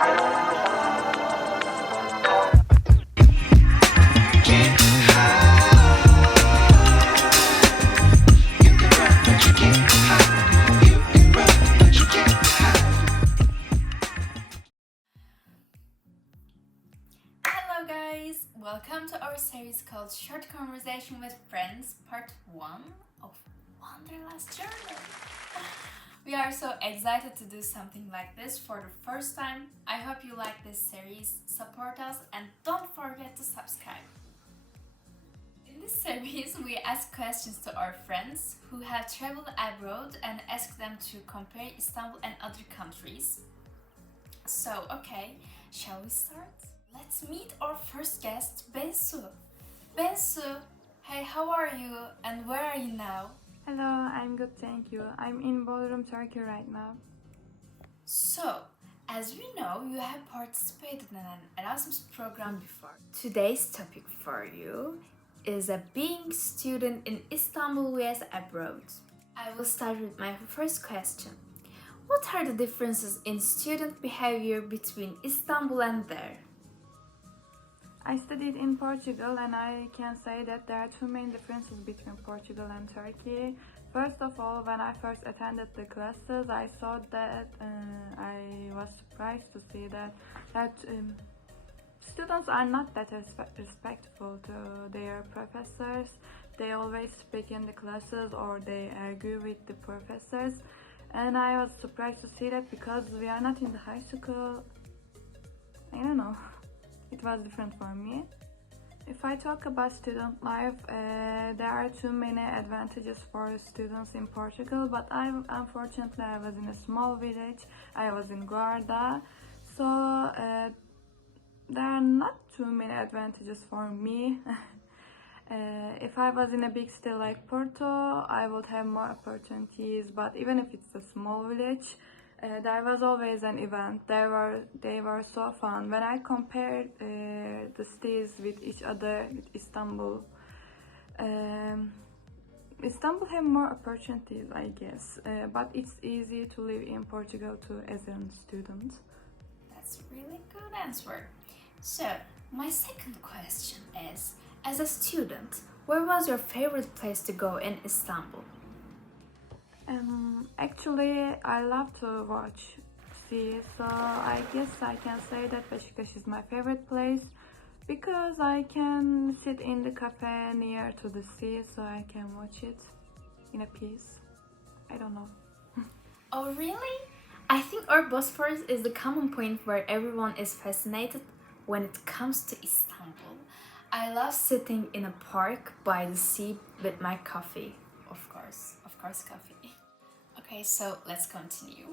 Hello guys! Welcome to our series called Short Conversation with Friends, Part 1 of Wanderlust Journal. We are so excited to do something like this for the first time. I hope you like this series, support us, and don't forget to subscribe. In this series, we ask questions to our friends who have traveled abroad and ask them to compare Istanbul and other countries. So, okay, shall we start? Let's meet our first guest, Bensu. Bensu, hey, how are you and where are you now? Hello, I'm good, thank you. I'm in Bodrum, Turkey right now. So, as we know, you have participated in an Erasmus program before. Today's topic for you is a being student in Istanbul vs abroad. I will start with my first question. What are the differences in student behavior between Istanbul and there? I studied in Portugal and I can say that there are two main differences between Portugal and Turkey. First of all, when I first attended the classes, I saw that I was surprised to see that students are not that respectful to their professors. They always speak in the classes or they argue with the professors. And I was surprised to see that because we are not in the high school. I don't know. It was different for me. If I talk about student life, there are too many advantages for students in Portugal, but unfortunately I was in a small village. I was in Guarda, so there are not too many advantages for me. If I was in a big city like Porto, I would have more opportunities, but even if it's a small village, there was always an event. They were so fun. When I compared the cities with each other, with Istanbul, Istanbul have more opportunities, I guess. But it's easy to live in Portugal too as a student. That's a really good answer. So, my second question is, as a student, where was your favorite place to go in Istanbul? Actually, I love to watch sea, so I guess I can say that Beşiktaş is my favorite place because I can sit in the cafe near to the sea, so I can watch it in a peace. I don't know. Oh, really? I think our Bosphorus is the common point where everyone is fascinated when it comes to Istanbul. I love sitting in a park by the sea with my coffee, of course, coffee. Okay, so let's continue.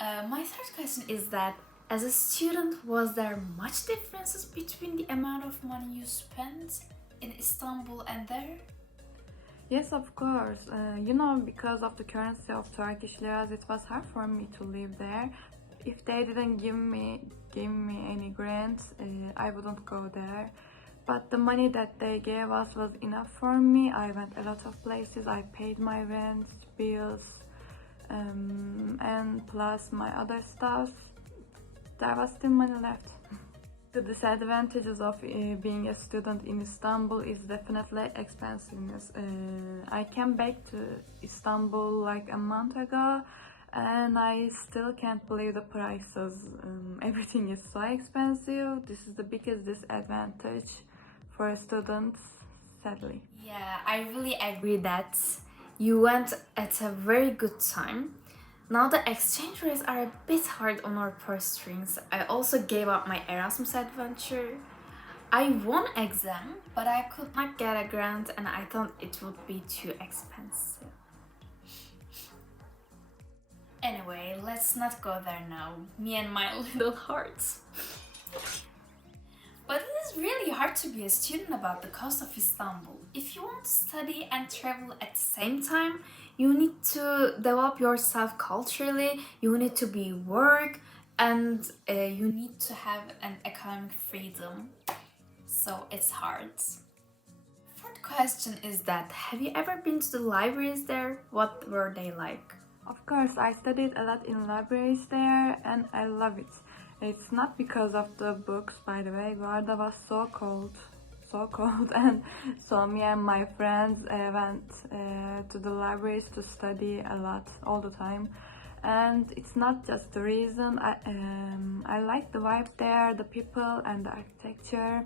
My third question is that as a student, was there much differences between the amount of money you spent in Istanbul and there? Yes, of course. Because of the currency of Turkish liras, it was hard for me to live there. If they didn't give me any grants, I wouldn't go there. But the money that they gave us was enough for me. I went a lot of places. I paid my rent, bills, and plus my other stuff. There was still money left. The disadvantages of being a student in Istanbul is definitely expensiveness. I came back to Istanbul like a month ago and I still can't believe the prices. Everything is so expensive. This is the biggest disadvantage for students, sadly. Yeah, I really agree that you went at a very good time. Now the exchange rates are a bit hard on our purse strings. I also gave up my Erasmus adventure. I won exam, but I could not get a grant and I thought it would be too expensive. Anyway, let's not go there now. Me and my little hearts. But it is really hard to be a student about the cost of Istanbul. If you want to study and travel at the same time, you need to develop yourself culturally, you need to be work, and you need to have an economic freedom. So it's hard. Fourth question is that, have you ever been to the libraries there? What were they like? Of course, I studied a lot in libraries there and I love it. It's not because of the books, by the way. Garda was so cold, and so me and my friends went to the libraries to study a lot all the time. And it's not just the reason. I like the vibe there, the people, and the architecture.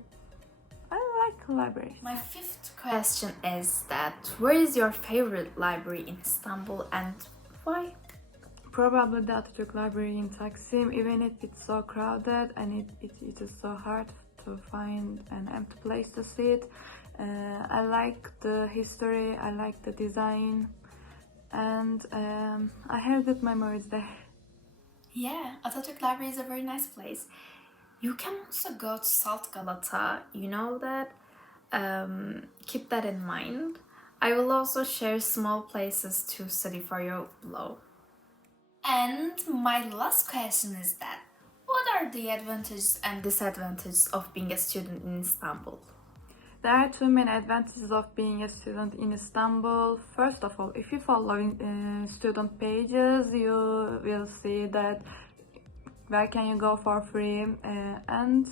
I like libraries. My fifth question is that where is your favorite library in Istanbul and why? Probably the Atatürk Library in Taksim, even if it's so crowded and it is so hard to find an empty place to sit. I like the history, I like the design, and I have good memories there. Yeah, Atatürk Library is a very nice place. You can also go to Salt Galata, you know that? Keep that in mind. I will also share small places to study for your law. And my last question is that what are the advantages and disadvantages of being a student in Istanbul? There are two main advantages of being a student in Istanbul. First of all, if you follow student pages, you will see that where can you go for free, and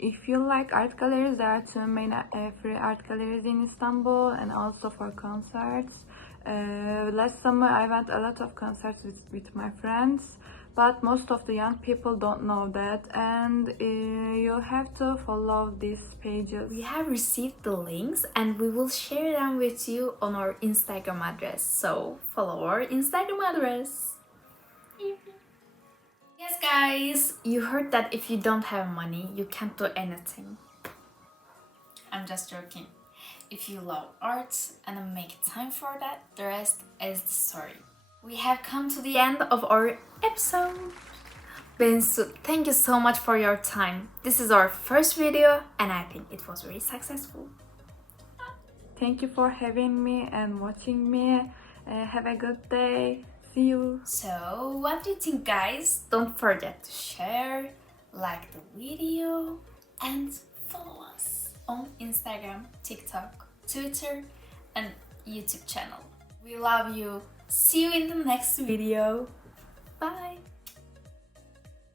if you like art galleries, there are two main free art galleries in Istanbul, and also for concerts. Last summer I went a lot of concerts with my friends, but most of the young people don't know that, and you have to follow these pages. We have received the links and we will share them with you on our Instagram address. So follow our Instagram address. Yes, guys, you heard that if you don't have money, you can't do anything. I'm just joking. If you love art and make time for that, the rest is the story. We have come to the end of our episode. Bensu, thank you so much for your time. This is our first video and I think it was very successful. Thank you for having me and watching me. Have a good day. See you. So, what do you think, guys? Don't forget to share, like the video, and follow us on Instagram, TikTok, Twitter, and YouTube channel. We love you. See you in the next video. Bye.